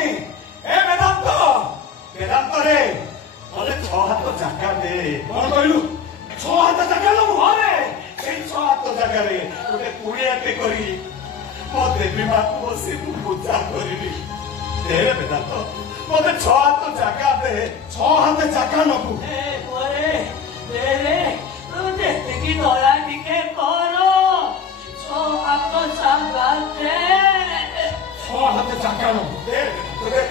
ए वेदांत वेदांत रे मते 6 हाथ जागा दे कोन कहलु 6 हाथ जागा लो घरे से 6 हाथ जागा रे तोते कुड़िया के करी मो देवी मां को बसी पूजा करिबी दे वेदांत मते 6 हाथ जागा दे 6 हाथ जागा नबु ए कोरे दे रे तुझे की डोला टिके करो 6 हाथ जागा दे 6 हाथ जागा नबु दे तोते